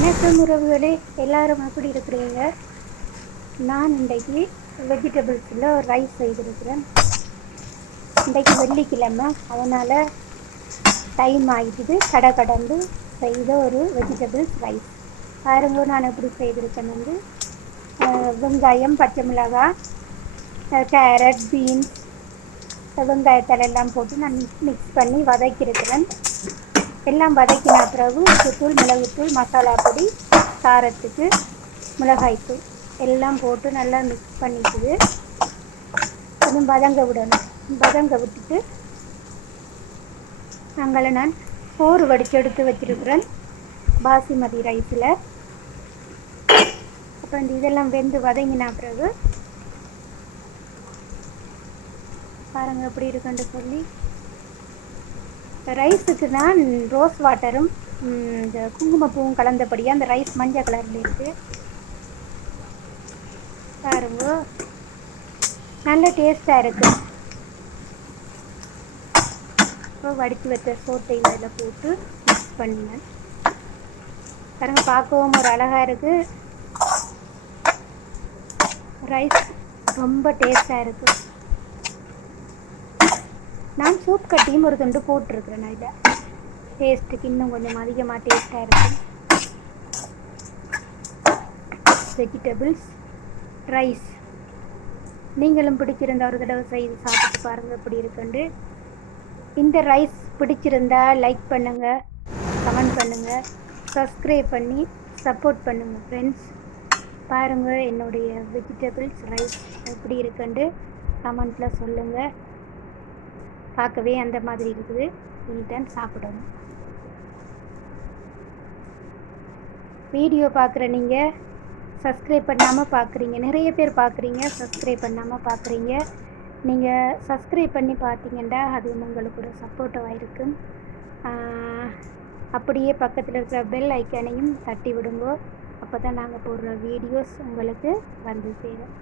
வணக்கம் உறவுகளே எல்லாரும் எப்படி இருக்கிறீங்க? நான் இன்றைக்கு வெஜிடபிள்ஸில் ஒரு ரைஸ் செய்திருக்கிறேன். இன்றைக்கு வெள்ளிக்கிழமை அதனால் டைம் ஆகிட்டுது கடை கடந்து செய்த ஒரு வெஜிடபிள்ஸ் ரைஸ் பாருங்க நான் எப்படி செய்திருக்கேன் வந்து வெங்காயம் பச்சை மிளகாய் கேரட் பீன்ஸ் வெங்காயத்தலை எல்லாம் போட்டு நான் மிக்ஸ் பண்ணி வதக்கியிருக்கிறேன். எல்லாம் வதக்கின பிறகு உப்புத்தூள் மிளகுத்தூள் மசாலா பொடி காரத்துக்கு மிளகாய்த்தூள் எல்லாம் போட்டு நல்லா மிக்ஸ் பண்ணிக்குது கொஞ்சம் வதங்க விடணும். வதங்க விட்டுட்டு அங்கே நான் சோறு வடிச்செடுத்து எடுத்து வச்சிருக்கிறேன். பாசுமதி ரைஸில். அப்புறம் இந்த இதெல்லாம் வெந்து வதங்கினா பிறகு பாருங்க எப்படி இருக்குன்னு சொல்லி. ரைஸுக்கு தான் ரோஸ் வாட்டரும் இந்த குங்குமப்பூவும் கலந்தபடியாக அந்த ரைஸ் மஞ்சள் கலரில் இருக்குது பாருங்க. நல்ல டேஸ்ட்டாக இருக்குது இப்போ வடித்து வச்ச சோத்தை இதில் போட்டு மிக்ஸ் பண்ணுவேன் பாருங்கள் பார்க்கவும் ஒரு அழகாக இருக்குது ரைஸ் ரொம்ப டேஸ்ட்டாக இருக்குது நான் சூப் கட்டியும் ஒரு துண்டு போட்டிருக்கிறேன் இதில் டேஸ்ட்டுக்கு இன்னும் கொஞ்சம் அதிகமாக டேஸ்ட்டாக இருக்கும் வெஜிடபிள்ஸ் ரைஸ் நீங்களும் பிடிச்சிருந்தா ஒரு தடவை செய்து சாப்பிட்டு பாருங்கள் எப்படி இருக்குண்டு இந்த ரைஸ் பிடிச்சிருந்தா லைக் பண்ணுங்கள் கமெண்ட் பண்ணுங்கள் சப்ஸ்கிரைப் பண்ணி சப்போர்ட் பண்ணுங்கள் ஃப்ரெண்ட்ஸ் பாருங்கள் என்னுடைய வெஜிடபிள்ஸ் ரைஸ் எப்படி இருக்குண்டு கமெண்ட்டில் சொல்லுங்கள் பார்க்கவே அந்த மாதிரி இருக்குது. இனிதான் சாப்பிடணும். வீடியோ பார்க்குற நீங்கள் சப்ஸ்கிரைப் பண்ணாமல் பார்க்குறீங்க. நிறைய பேர் பார்க்குறீங்க சப்ஸ்கிரைப் பண்ணாமல் பார்க்குறீங்க. நீங்கள் சப்ஸ்கிரைப் பண்ணி பார்த்தீங்கன்னா அது உங்களுக்கு ஒரு சப்போர்ட்டாக இருக்கும். அப்படியே பக்கத்தில் இருக்கிற பெல் ஐக்கானையும் தட்டி விடுங்கோ அப்போ தான் நாங்கள் போடுற வீடியோஸ் உங்களுக்கு வந்து சேரும்.